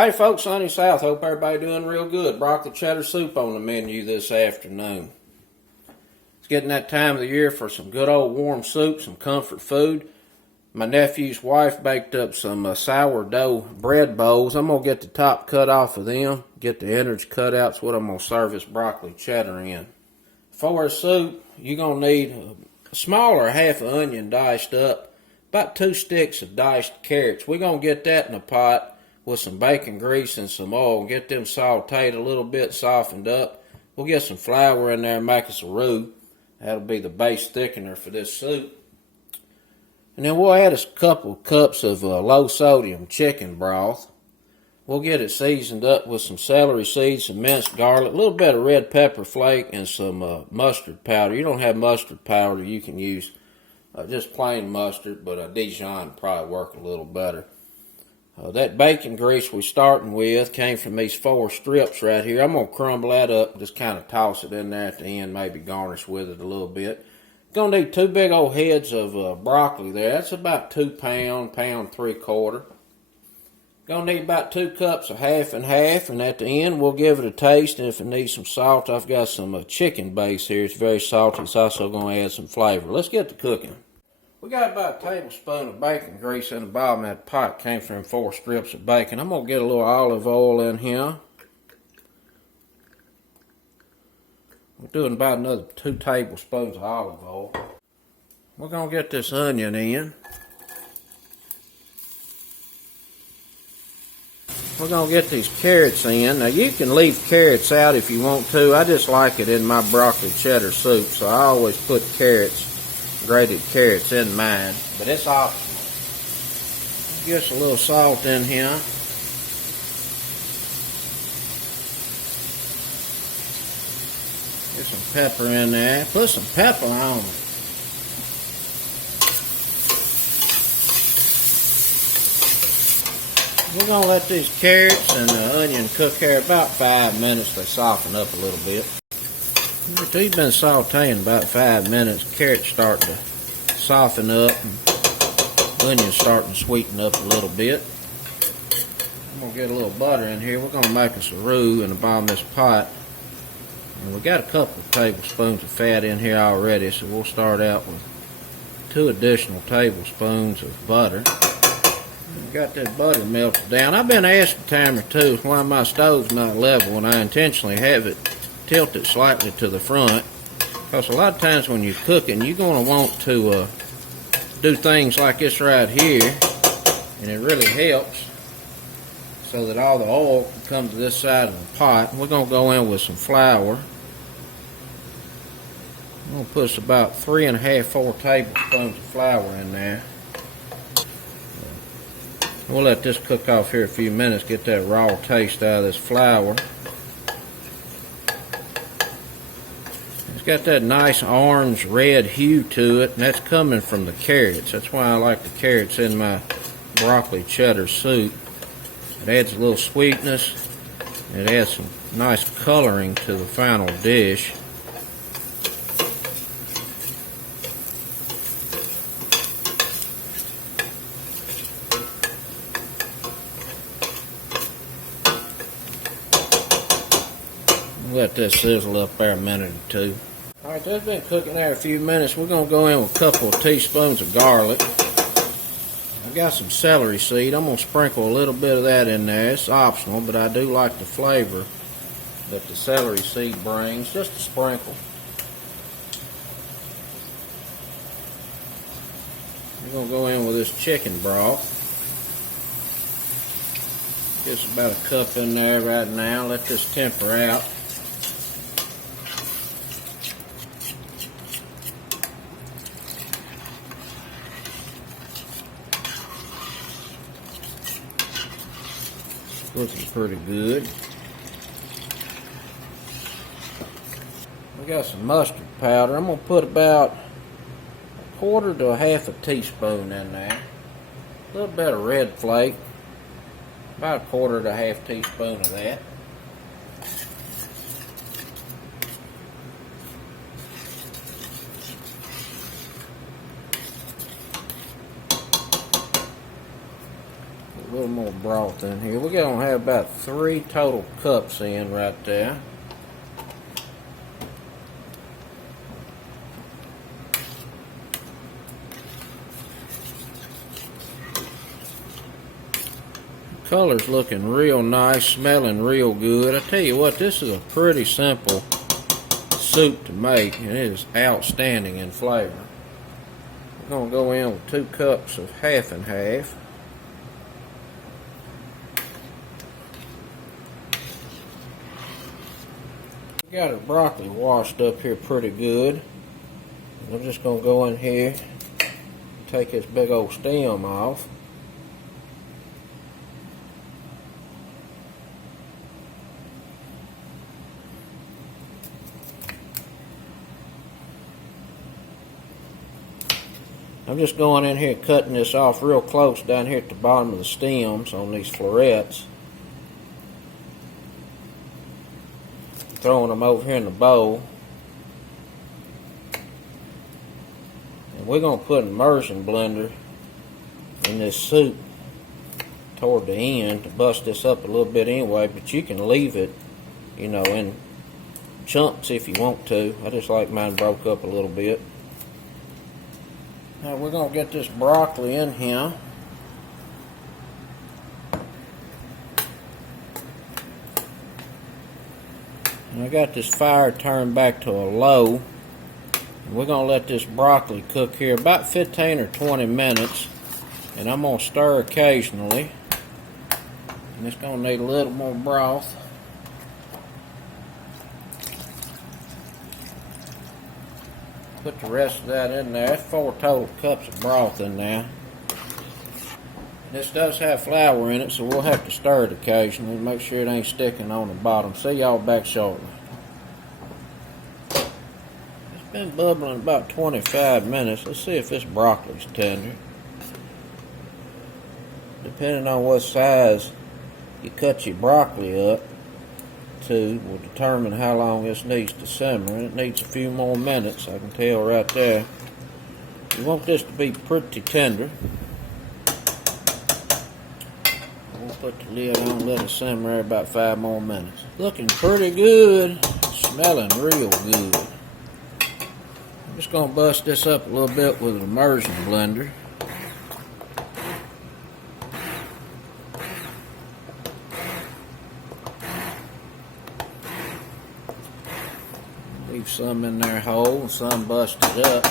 Hey folks, Sunny South. Hope everybody doing real good. Broccoli cheddar soup on the menu this afternoon. It's getting that time of the year for some good old warm soup, some comfort food. My nephew's wife baked up some sourdough bread bowls. I'm going to get the top cut off of them, get the innards cut out. That's what I'm going to serve this broccoli cheddar in. For a soup, you're going to need a smaller half an onion diced up, about 2 sticks of diced carrots. We're going to get that in a pot with some bacon grease and some oil, get them sauteed a little bit, softened up. We'll get some flour in there and make us a roux. That'll be the base thickener for this soup. And then we'll add a couple cups of low sodium chicken broth. We'll get it seasoned up with some celery seeds, some minced garlic, a little bit of red pepper flake, and some mustard powder. You don't have mustard powder, you can use just plain mustard, but Dijon would probably work a little better. That bacon grease we're starting with came from these 4 strips right here. I'm going to crumble that up, just kind of toss it in there at the end, maybe garnish with it a little bit. Going to need 2 big old heads of broccoli there. That's about 2 pound, pound 3/4. Going to need about 2 cups of half and half, and at the end we'll give it a taste, and if it needs some salt, I've got some chicken base here. It's very salty. It's also going to add some flavor. Let's get to cooking. We got about a tablespoon of bacon grease in the bottom of that pot. Came from 4 strips of bacon. I'm going to get a little olive oil in here. We're doing about another 2 tablespoons of olive oil. We're going to get this onion in. We're going to get these carrots in. Now you can leave carrots out if you want to. I just like it in my broccoli cheddar soup, so I always put grated carrots in mine, but it's optional. Just a little salt in here. Get some pepper in there. Put some pepper on it. We're going to let these carrots and the onion cook here about 5 minutes. They soften up a little bit. After you've been sauteing about 5 minutes, carrots start to soften up and onions starting to sweeten up a little bit. I'm going to get a little butter in here. We're going to make us a roux in the bottom of this pot. And we got a couple of tablespoons of fat in here already, so we'll start out with 2 additional tablespoons of butter. Got that butter melted down. I've been asked a time or two why my stove's not level, and I intentionally have it tilted slightly to the front, because a lot of times when you're cooking, you're going to want to do things like this right here, and it really helps so that all the oil can come to this side of the pot. We're going to go in with some flour. I'm going to put about 3 1/2, 4 tablespoons of flour in there. We'll let this cook off here a few minutes, get that raw taste out of this flour. It's got that nice orange red hue to it, and that's coming from the carrots. That's why I like the carrots in my broccoli cheddar soup. It adds a little sweetness. It adds some nice coloring to the final dish. Let this sizzle up there a minute or 2. Alright, that's been cooking there a few minutes. We're going to go in with a couple of teaspoons of garlic. I've got some celery seed. I'm going to sprinkle a little bit of that in there. It's optional, but I do like the flavor that the celery seed brings. Just a sprinkle. We're going to go in with this chicken broth. Just about a cup in there right now. Let this temper out. Looking pretty good. We got some mustard powder. I'm going to put about 1/4 to 1/2 teaspoon in there. A little bit of red flake. About 1/4 to 1/2 teaspoon of that. A little more broth in here. We're going to have about 3 total cups in right there. Color's looking real nice, smelling real good. I tell you what, this is a pretty simple soup to make, and it is outstanding in flavor. We're going to go in with 2 cups of half and half. We got our broccoli washed up here pretty good. We're just going to go in here, take this big old stem off. I'm just going in here cutting this off real close down here at the bottom of the stems on these florets. Throwing them over here in the bowl. And we're going to put an immersion blender in this soup toward the end to bust this up a little bit anyway, but you can leave it, you know, in chunks if you want to. I just like mine broke up a little bit. Now we're going to get this broccoli in here. And I got this fire turned back to a low. And we're going to let this broccoli cook here about 15 or 20 minutes. And I'm going to stir occasionally. And it's going to need a little more broth. Put the rest of that in there. That's 4 total cups of broth in there. This does have flour in it, so we'll have to stir it occasionally to make sure it ain't sticking on the bottom. See y'all back shortly. It's been bubbling about 25 minutes. Let's see if this broccoli's tender. Depending on what size you cut your broccoli up to will determine how long this needs to simmer. It needs a few more minutes, I can tell right there. You want this to be pretty tender. We'll put the lid on, let it simmer about 5 more minutes. Looking pretty good, smelling real good. I'm just going to bust this up a little bit with an immersion blender. Leave some in there whole, some busted up.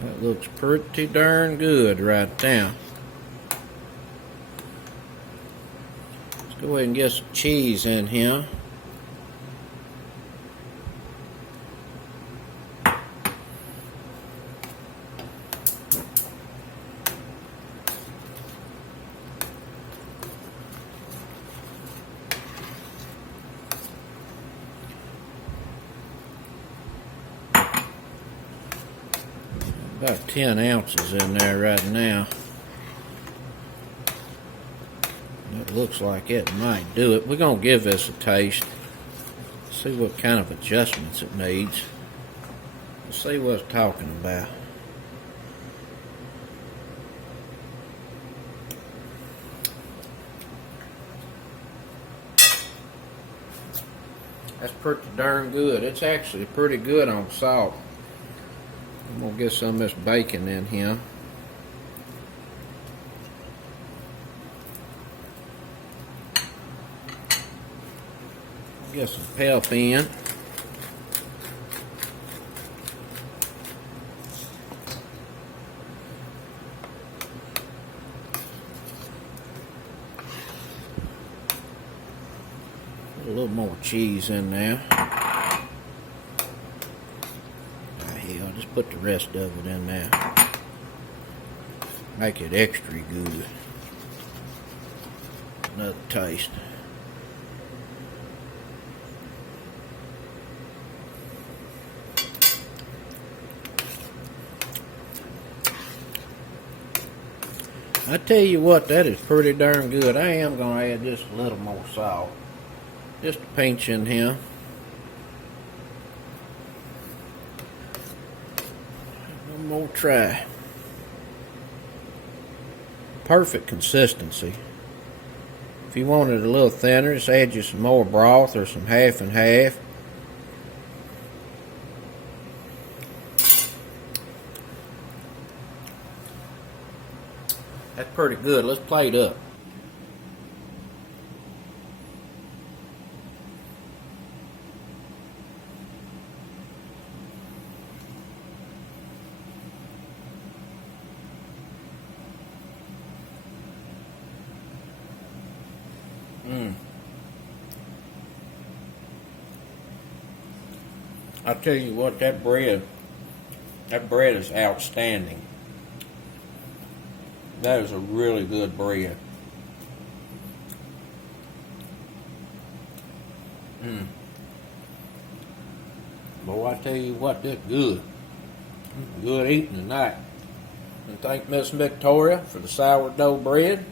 That looks pretty darn good right now. Let's go ahead and get some cheese in here. About 10 ounces in there right now. It looks like it might do it. We're going to give this a taste. See what kind of adjustments it needs. Let's see what it's talking about. That's pretty darn good. It's actually pretty good on salt. I'm going to get some of this bacon in here. Get some pep in. Put a little more cheese in there. Just put the rest of it in there. Make it extra good. Another taste. I tell you what, that is pretty darn good. I am going to add just a little more salt. Just a pinch in here. One more try. perfect consistency. If you want it a little thinner, just add you some more broth or some half and half. That's pretty good. Let's plate up. I tell you what, that bread is outstanding. That is a really good bread. Boy, I tell you what, that's good. Good eating tonight. And thank Miss Victoria for the sourdough bread.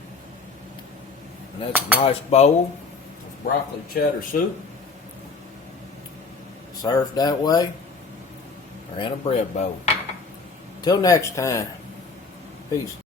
And that's a nice bowl of broccoli cheddar soup. Served that way, or in a bread bowl. Till next time, peace.